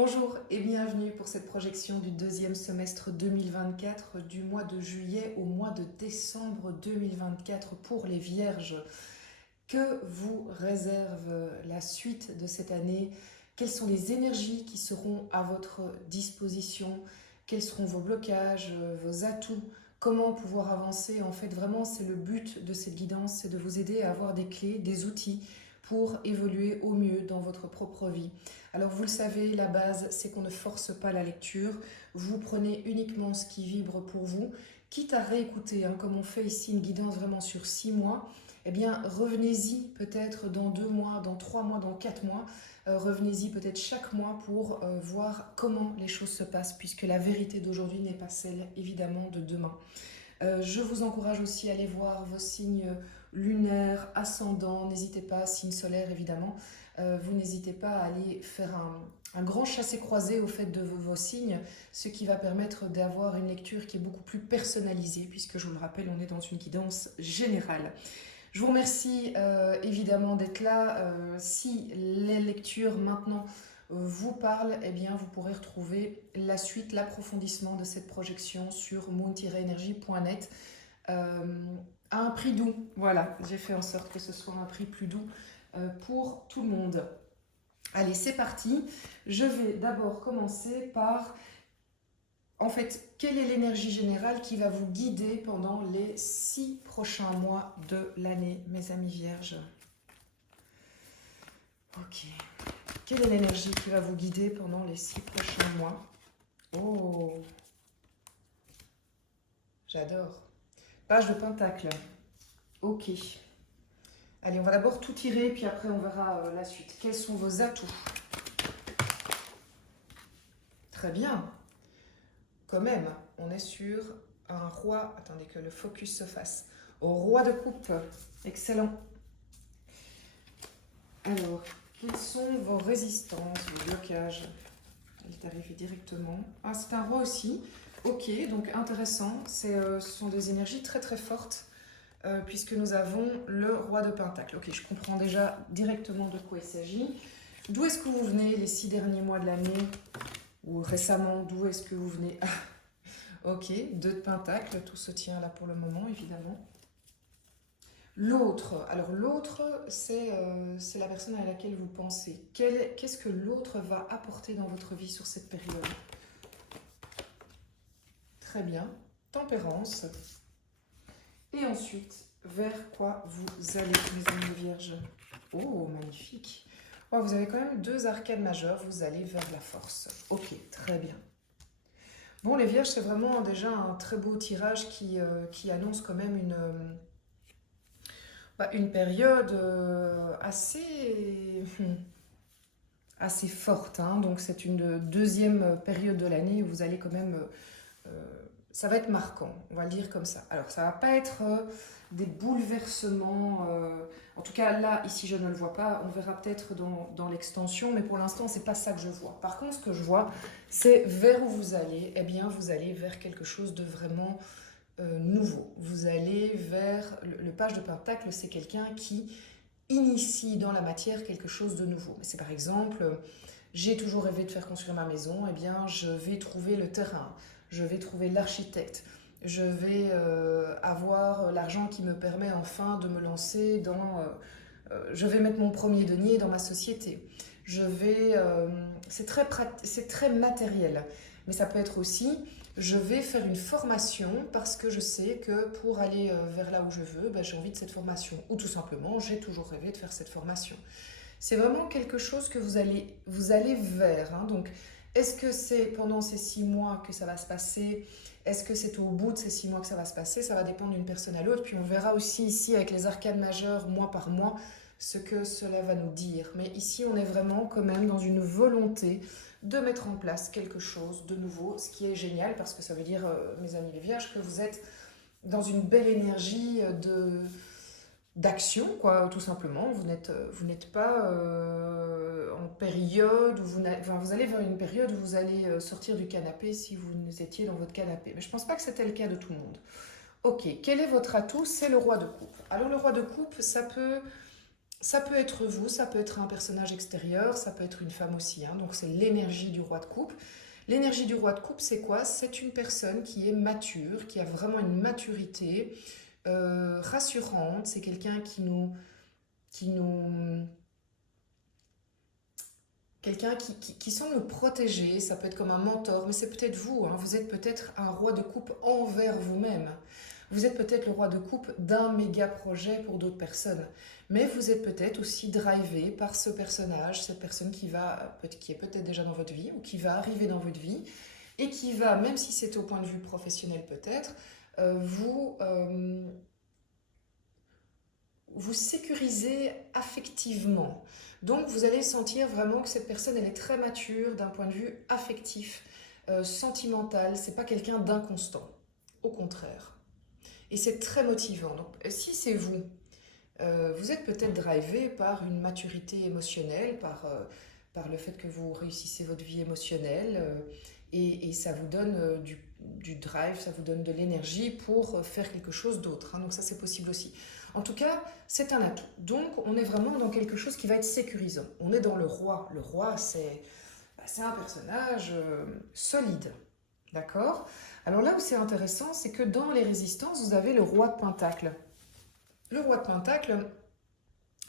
Bonjour et bienvenue pour cette projection du deuxième semestre 2024 du mois de juillet au mois de décembre 2024 pour les Vierges. Que vous réserve la suite de cette année? Quelles sont les énergies qui seront à votre disposition? Quels seront vos blocages, vos atouts? Comment pouvoir avancer? En fait, vraiment, c'est le but de cette guidance, c'est de vous aider à avoir des clés, des outils pour évoluer au mieux dans votre propre vie. Alors vous le savez, la base, c'est qu'on ne force pas la lecture. Vous prenez uniquement ce qui vibre pour vous, quitte à réécouter, comme on fait ici une guidance vraiment sur 6 mois. Eh bien, revenez-y peut-être dans 2 mois, dans 3 mois, dans 4 mois. Revenez-y peut-être chaque mois pour voir comment les choses se passent, puisque la vérité d'aujourd'hui n'est pas celle, évidemment, de demain. Je vous encourage aussi à aller voir vos signes lunaires, ascendants. N'hésitez pas, signe solaire évidemment. Vous n'hésitez pas à aller faire un grand chassé-croisé au fait de vos signes, ce qui va permettre d'avoir une lecture qui est beaucoup plus personnalisée, puisque je vous le rappelle, on est dans une guidance générale. Je vous remercie évidemment d'être là. Si les lectures maintenant vous parlent, eh bien vous pourrez retrouver la suite, l'approfondissement de cette projection sur moon-energy.net à un prix doux. Voilà, j'ai fait en sorte que ce soit un prix plus doux pour tout le monde. Allez, c'est parti. Je vais d'abord commencer par, en fait, quelle est l'énergie générale qui va vous guider pendant les 6 prochains mois de l'année, mes amis vierges? Ok. Quelle est l'énergie qui va vous guider pendant les 6 prochains mois? Oh, j'adore. Page de Pentacle. Ok. Allez, on va d'abord tout tirer, puis après on verra la suite. Quels sont vos atouts? Très bien. Quand même, on est sur un roi. Attendez que le focus se fasse. Au roi de coupe. Excellent. Alors, quelles sont vos résistances, vos blocages? Il est arrivé directement. Ah, c'est un roi aussi. Ok, donc intéressant. Ce sont des énergies très très fortes, puisque nous avons le roi de Pentacle. Ok, je comprends déjà directement de quoi il s'agit. D'où est-ce que vous venez les 6 derniers mois de l'année? Ou récemment, d'où est-ce que vous venez? Ok, 2 de Pentacle, tout se tient là pour le moment, évidemment. L'autre, alors l'autre, c'est la personne à laquelle vous pensez. Qu'est-ce que l'autre va apporter dans votre vie sur cette période? Très bien, Tempérance. Et ensuite, vers quoi vous allez, mes amis vierges? Oh, magnifique. Oh, vous avez quand même 2 arcades majeures, vous allez vers la force. Ok, très bien. Bon, les vierges, c'est vraiment déjà un très beau tirage qui annonce quand même une période assez forte. Donc, c'est une deuxième période de l'année où vous allez quand même... ça va être marquant, on va le dire comme ça. Alors, ça va pas être des bouleversements. En tout cas, là, ici, je ne le vois pas. On verra peut-être dans l'extension, mais pour l'instant, c'est pas ça que je vois. Par contre, ce que je vois, c'est vers où vous allez. Eh bien, vous allez vers quelque chose de vraiment nouveau. Vous allez vers... Le page de Pentacle, c'est quelqu'un qui initie dans la matière quelque chose de nouveau. C'est par exemple, j'ai toujours rêvé de faire construire ma maison, eh bien je vais trouver le terrain, je vais trouver l'architecte, je vais avoir l'argent qui me permet enfin de me lancer dans... je vais mettre mon premier denier dans ma société. C'est très matériel, mais ça peut être aussi, je vais faire une formation parce que je sais que pour aller vers là où je veux, j'ai envie de cette formation. Ou tout simplement, j'ai toujours rêvé de faire cette formation. C'est vraiment quelque chose que vous allez vers. Donc, est-ce que c'est pendant ces 6 mois que ça va se passer? Est-ce que c'est au bout de ces 6 mois que ça va se passer? Ça va dépendre d'une personne à l'autre. Puis on verra aussi ici avec les arcades majeures, mois par mois, ce que cela va nous dire. Mais ici, on est vraiment quand même dans une volonté de mettre en place quelque chose de nouveau, ce qui est génial parce que ça veut dire, mes amis les vierges, que vous êtes dans une belle énergie d'action, quoi, tout simplement. Vous n'êtes pas en période où vous allez vers une période où vous allez sortir du canapé si vous étiez dans votre canapé. Mais je pense pas que c'était le cas de tout le monde. Ok, quel est votre atout? C'est le roi de coupe. Alors le roi de coupe, ça peut Ça peut être vous, ça peut être un personnage extérieur, ça peut être une femme aussi, hein. Donc c'est l'énergie du roi de coupe. L'énergie du roi de coupe, c'est quoi? C'est une personne qui est mature, qui a vraiment une maturité rassurante. C'est quelqu'un qui nous, quelqu'un qui semble nous protéger. Ça peut être comme un mentor, mais c'est peut-être vous, hein. Vous êtes peut-être un roi de coupe envers vous-même. Vous êtes peut-être le roi de coupe d'un méga projet pour d'autres personnes, mais vous êtes peut-être aussi drivé par ce personnage, cette personne qui est peut-être déjà dans votre vie ou qui va arriver dans votre vie et qui va, même si c'est au point de vue professionnel peut-être, vous sécuriser affectivement. Donc vous allez sentir vraiment que cette personne elle est très mature d'un point de vue affectif, sentimental. C'est pas quelqu'un d'inconstant, au contraire. Et c'est très motivant. Donc, si c'est vous, vous êtes peut-être drivé par une maturité émotionnelle, par le fait que vous réussissez votre vie émotionnelle, et ça vous donne du drive, ça vous donne de l'énergie pour faire quelque chose d'autre, hein. Donc ça, c'est possible aussi. En tout cas, c'est un atout. Donc, on est vraiment dans quelque chose qui va être sécurisant. On est dans le roi. Le roi, c'est un personnage solide. D'accord? Alors là où c'est intéressant, c'est que dans les résistances, vous avez le roi de Pentacle. Le roi de Pentacle,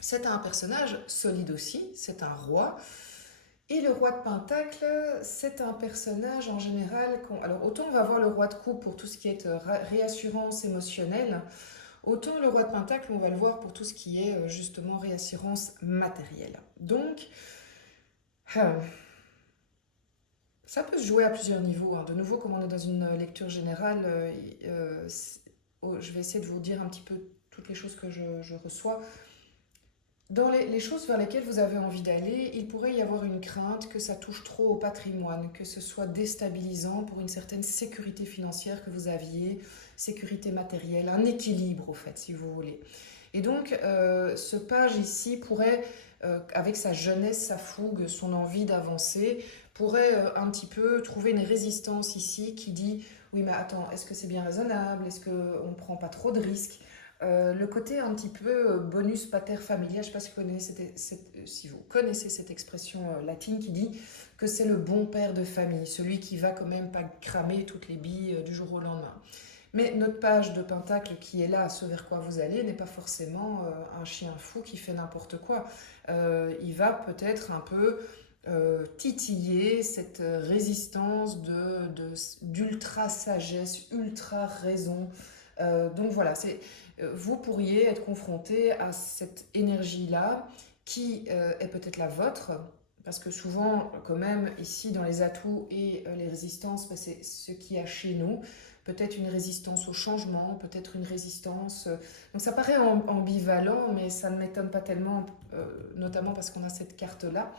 c'est un personnage solide aussi, c'est un roi. Et le roi de Pentacle, c'est un personnage en général... Alors autant on va voir le roi de coupe pour tout ce qui est réassurance émotionnelle, autant le roi de Pentacle, on va le voir pour tout ce qui est justement réassurance matérielle. Donc, ça peut se jouer à plusieurs niveaux, hein. De nouveau, comme on est dans une lecture générale, je vais essayer de vous dire un petit peu toutes les choses que je reçois. Dans les choses vers lesquelles vous avez envie d'aller, il pourrait y avoir une crainte que ça touche trop au patrimoine, que ce soit déstabilisant pour une certaine sécurité financière que vous aviez, sécurité matérielle, un équilibre au fait, si vous voulez. Et donc, ce page ici pourrait, avec sa jeunesse, sa fougue, son envie d'avancer, pourrait un petit peu trouver une résistance ici qui dit oui mais attends, est-ce que c'est bien raisonnable, est-ce qu'on ne prend pas trop de risques. Le côté un petit peu bonus pater familia, je ne sais pas si vous connaissez cette expression latine qui dit que c'est le bon père de famille, celui qui va quand même pas cramer toutes les billes du jour au lendemain. Mais notre page de Pentacle qui est là, ce vers quoi vous allez, n'est pas forcément un chien fou qui fait n'importe quoi. Il va peut-être un peu titiller cette résistance d'ultra sagesse, ultra raison. Donc voilà, vous pourriez être confronté à cette énergie-là qui est peut-être la vôtre, parce que souvent, quand même, ici, dans les atouts et les résistances, ben, c'est ce qu'il y a chez nous. Peut-être une résistance au changement, peut-être une résistance... Donc ça paraît ambivalent, mais ça ne m'étonne pas tellement, notamment parce qu'on a cette carte-là.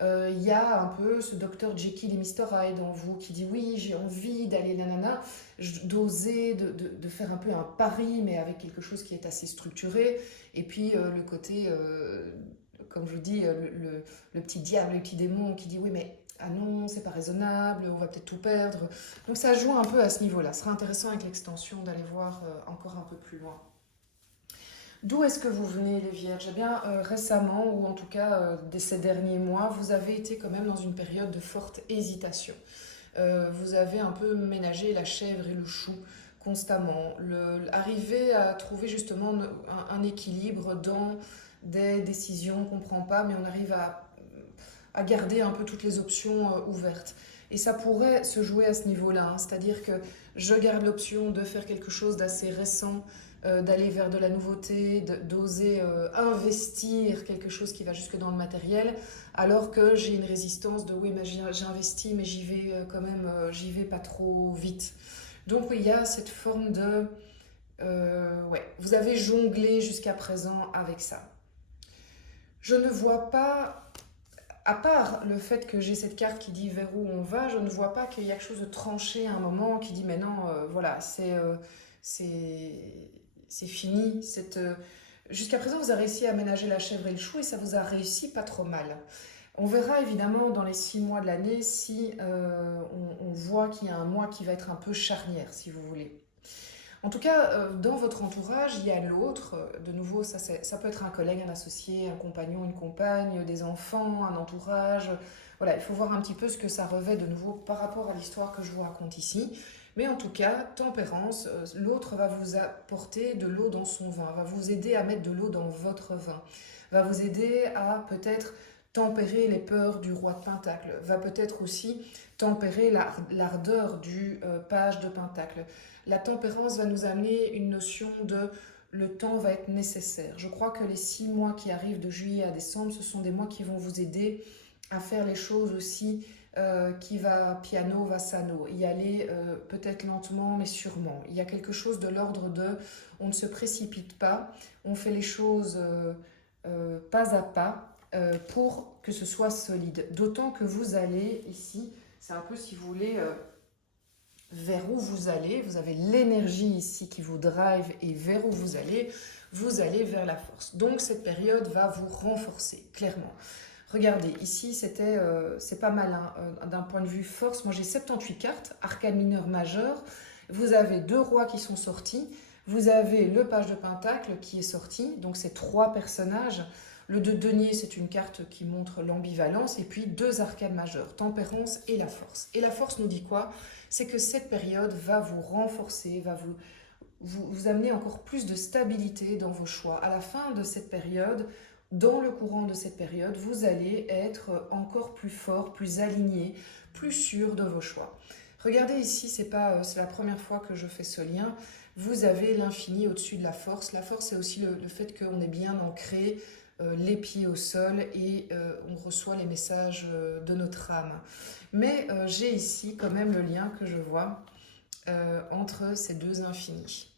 Il y a un peu ce docteur Jekyll et Mr Hyde en vous qui dit oui, j'ai envie d'aller nanana, d'oser, de faire un peu un pari, mais avec quelque chose qui est assez structuré. Et puis le côté, comme je vous dis, le petit diable, le petit démon qui dit oui, mais ah non, c'est pas raisonnable, on va peut-être tout perdre. Donc ça joue un peu à ce niveau-là. Ce sera intéressant avec l'extension d'aller voir encore un peu plus loin. D'où est-ce que vous venez, les Vierges? Eh bien, récemment, ou en tout cas ces derniers mois, vous avez été quand même dans une période de forte hésitation. Vous avez un peu ménagé la chèvre et le chou constamment. Arriver à trouver justement un équilibre dans des décisions qu'on ne prend pas, mais on arrive à garder un peu toutes les options ouvertes. Et ça pourrait se jouer à ce niveau-là, hein. C'est-à-dire que je garde l'option de faire quelque chose d'assez récent, d'aller vers de la nouveauté, d'oser investir quelque chose qui va jusque dans le matériel, alors que j'ai une résistance de oui, mais j'ai investi, mais j'y vais quand même, j'y vais pas trop vite. Donc oui, il y a cette forme de... ouais, vous avez jonglé jusqu'à présent avec ça. Je ne vois pas, à part le fait que j'ai cette carte qui dit vers où on va, je ne vois pas qu'il y a quelque chose de tranché à un moment qui dit mais non, voilà, c'est fini. Jusqu'à présent, vous avez réussi à aménager la chèvre et le chou et ça vous a réussi pas trop mal. On verra évidemment dans les 6 mois de l'année si on voit qu'il y a un mois qui va être un peu charnière, si vous voulez. En tout cas, dans votre entourage, il y a l'autre. De nouveau, ça peut être un collègue, un associé, un compagnon, une compagne, des enfants, un entourage. Voilà, il faut voir un petit peu ce que ça revêt de nouveau par rapport à l'histoire que je vous raconte ici. Mais en tout cas, tempérance, l'autre va vous apporter de l'eau dans son vin, va vous aider à mettre de l'eau dans votre vin, va vous aider à peut-être tempérer les peurs du roi de Pentacle, va peut-être aussi tempérer l'ardeur du page de Pentacle. La tempérance va nous amener une notion de le temps va être nécessaire. Je crois que les 6 mois qui arrivent de juillet à décembre, ce sont des mois qui vont vous aider à faire les choses aussi qui va piano, va sano, y aller peut-être lentement mais sûrement. Il y a quelque chose de l'ordre de on ne se précipite pas, on fait les choses pas à pas pour que ce soit solide. D'autant que vous allez ici, c'est un peu si vous voulez vers où vous avez l'énergie ici qui vous drive et vers où vous allez vers la force. Donc cette période va vous renforcer, clairement. Regardez, ici c'est pas mal hein, d'un point de vue force. Moi j'ai 78 cartes, arcane mineur majeur. Vous avez 2 rois qui sont sortis. Vous avez le page de Pentacle qui est sorti. Donc c'est 3 personnages. Le 2 de denier, c'est une carte qui montre l'ambivalence. Et puis 2 arcanes majeurs, tempérance et la force. Et la force nous dit quoi? C'est que cette période va vous renforcer, va vous amener encore plus de stabilité dans vos choix. À la fin de cette période, dans le courant de cette période, vous allez être encore plus fort, plus aligné, plus sûr de vos choix. Regardez ici, c'est la première fois que je fais ce lien. Vous avez l'infini au-dessus de la force. La force, c'est aussi le fait qu'on est bien ancré, les pieds au sol et on reçoit les messages de notre âme. Mais j'ai ici quand même le lien que je vois entre ces 2 infinis.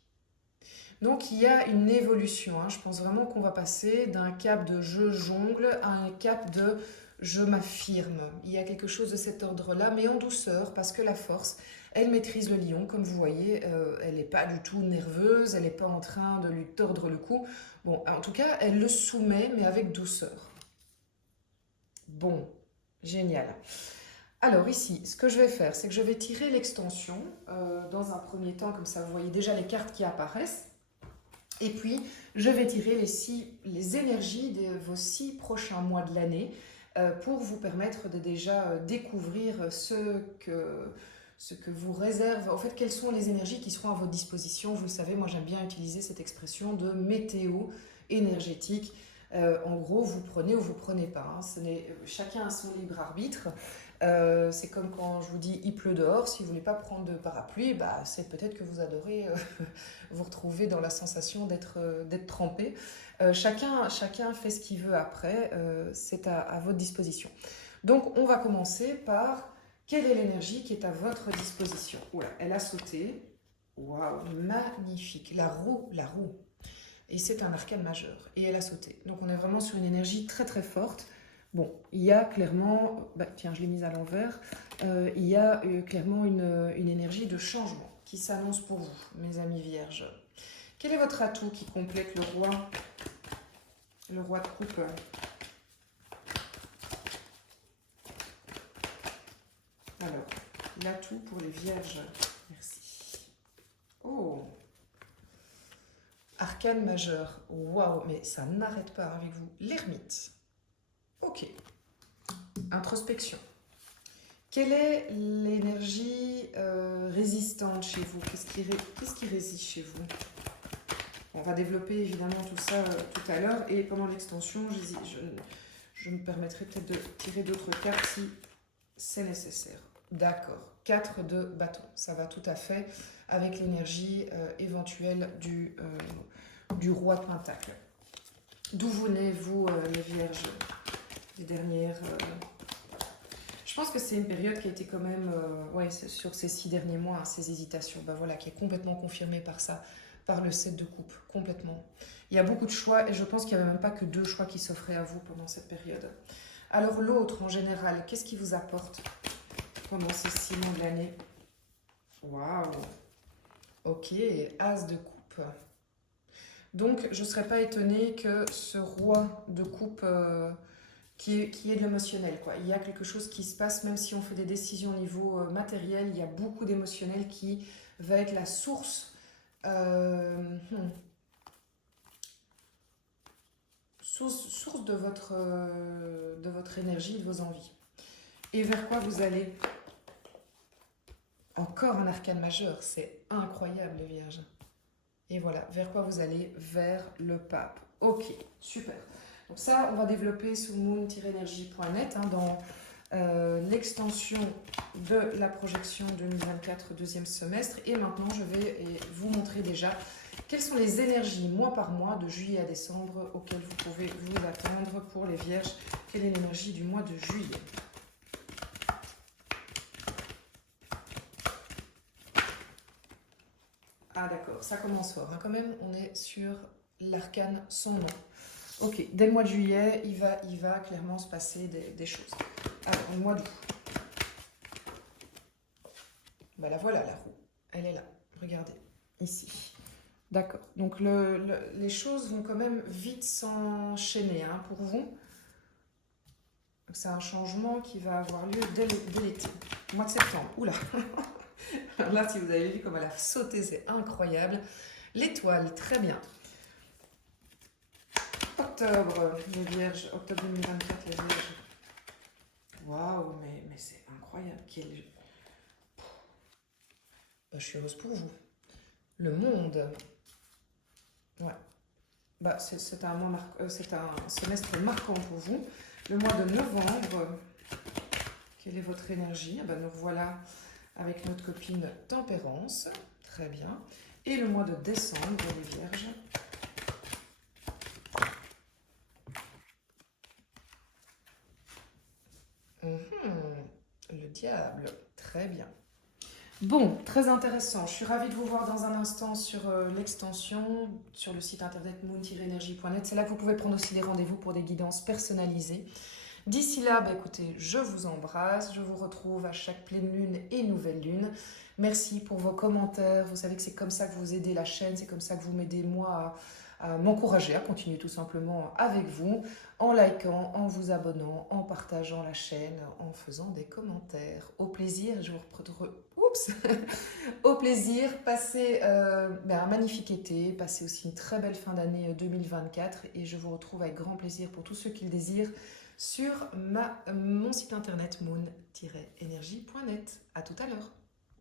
Donc il y a une évolution, hein. Je pense vraiment qu'on va passer d'un cap de je jongle à un cap de je m'affirme. Il y a quelque chose de cet ordre-là, mais en douceur, parce que la force, elle maîtrise le lion, comme vous voyez, elle n'est pas du tout nerveuse, elle n'est pas en train de lui tordre le cou. Bon, en tout cas, elle le soumet, mais avec douceur. Bon, génial. Alors ici, ce que je vais faire, c'est que je vais tirer l'extension dans un premier temps, comme ça vous voyez déjà les cartes qui apparaissent. Et puis, je vais tirer les énergies de vos 6 prochains mois de l'année pour vous permettre de déjà découvrir ce que vous réserve, en fait, quelles sont les énergies qui seront à votre disposition. Vous le savez, moi j'aime bien utiliser cette expression de météo énergétique. En gros, vous prenez ou vous prenez pas, hein. Chacun a son libre arbitre. C'est comme quand je vous dis il pleut dehors, si vous ne voulez pas prendre de parapluie, bah, c'est peut-être que vous adorez vous retrouver dans la sensation d'être trempé. Chacun fait ce qu'il veut après, c'est à votre disposition. Donc on va commencer par quelle est l'énergie qui est à votre disposition. Oula, elle a sauté. Waouh, magnifique. La roue. Et c'est un arcane majeur. Et elle a sauté. Donc on est vraiment sur une énergie très très forte. Bon, il y a clairement, tiens, je l'ai mise à l'envers, il y a clairement une énergie de changement qui s'annonce pour vous, mes amis vierges. Quel est votre atout qui complète le roi de coupe? Alors, l'atout pour les vierges, merci. Oh, arcane majeur, waouh, mais ça n'arrête pas avec vous. L'ermite. Ok. Introspection. Quelle est l'énergie résistante chez vous? Qu'est-ce qui résiste chez vous? On va développer évidemment tout ça tout à l'heure. Et pendant l'extension, je me permettrai peut-être de tirer d'autres cartes si c'est nécessaire. D'accord. 4 de bâton. Ça va tout à fait avec l'énergie éventuelle du roi de Pentacle. D'où venez-vous, les vierges? Les dernières... Je pense que c'est une période qui a été quand même, sur ces 6 derniers mois, hein, ces hésitations, voilà, qui est complètement confirmée par ça, par le 7 de coupe, complètement. Il y a beaucoup de choix et je pense qu'il n'y avait même pas que 2 choix qui s'offraient à vous pendant cette période. Alors l'autre, en général, qu'est-ce qui vous apporte pendant ces 6 mois de l'année? Waouh! Ok, As de coupe. Donc, je ne serais pas étonnée que ce roi de coupe... qui est de l'émotionnel, quoi. Il y a quelque chose qui se passe, même si on fait des décisions au niveau matériel, il y a beaucoup d'émotionnel qui va être la source Source de votre énergie, de vos envies. Et vers quoi vous allez? Encore un arcane majeur, c'est incroyable les vierges. Et voilà, vers quoi vous allez? Vers le pape. Ok, super. Donc ça, on va développer sur moon-energie.net dans l'extension de la projection 2024 deuxième semestre. Et maintenant, je vais vous montrer déjà quelles sont les énergies mois par mois de juillet à décembre auxquelles vous pouvez vous attendre pour les vierges. Quelle est l'énergie du mois de juillet? Ah d'accord, ça commence fort. Quand même, on est sur l'arcane son nom. Ok, dès le mois de juillet, il va clairement se passer des choses. Alors, le mois d'août. Ben la voilà, la roue. Elle est là. Regardez, ici. D'accord. Donc, les choses vont quand même vite s'enchaîner pour vous. C'est un changement qui va avoir lieu dès l'été. Mois de septembre. Oula. Là, si vous avez vu comme elle a sauté, c'est incroyable. L'étoile, très bien. Octobre, les vierges. Octobre 2024, les vierges. Waouh, mais c'est incroyable. Je suis heureuse pour vous. Le monde. Ouais. C'est un semestre marquant pour vous. Le mois de novembre, quelle est votre énergie? Nous voilà avec notre copine Tempérance. Très bien. Et le mois de décembre, les vierges. Le diable. Très bien. Bon, très intéressant. Je suis ravie de vous voir dans un instant sur l'extension, sur le site internet moon-energie.net. C'est là que vous pouvez prendre aussi des rendez-vous pour des guidances personnalisées. D'ici là, écoutez, je vous embrasse. Je vous retrouve à chaque pleine lune et nouvelle lune. Merci pour vos commentaires. Vous savez que c'est comme ça que vous aidez la chaîne. C'est comme ça que vous m'aidez moi à m'encourager, à continuer tout simplement avec vous, en likant, en vous abonnant, en partageant la chaîne, en faisant des commentaires. Au plaisir, je vous Oups Au plaisir, passez un magnifique été, passez aussi une très belle fin d'année 2024 et je vous retrouve avec grand plaisir pour tous ceux qui le désirent sur mon site internet moon-energie.net. À tout à l'heure.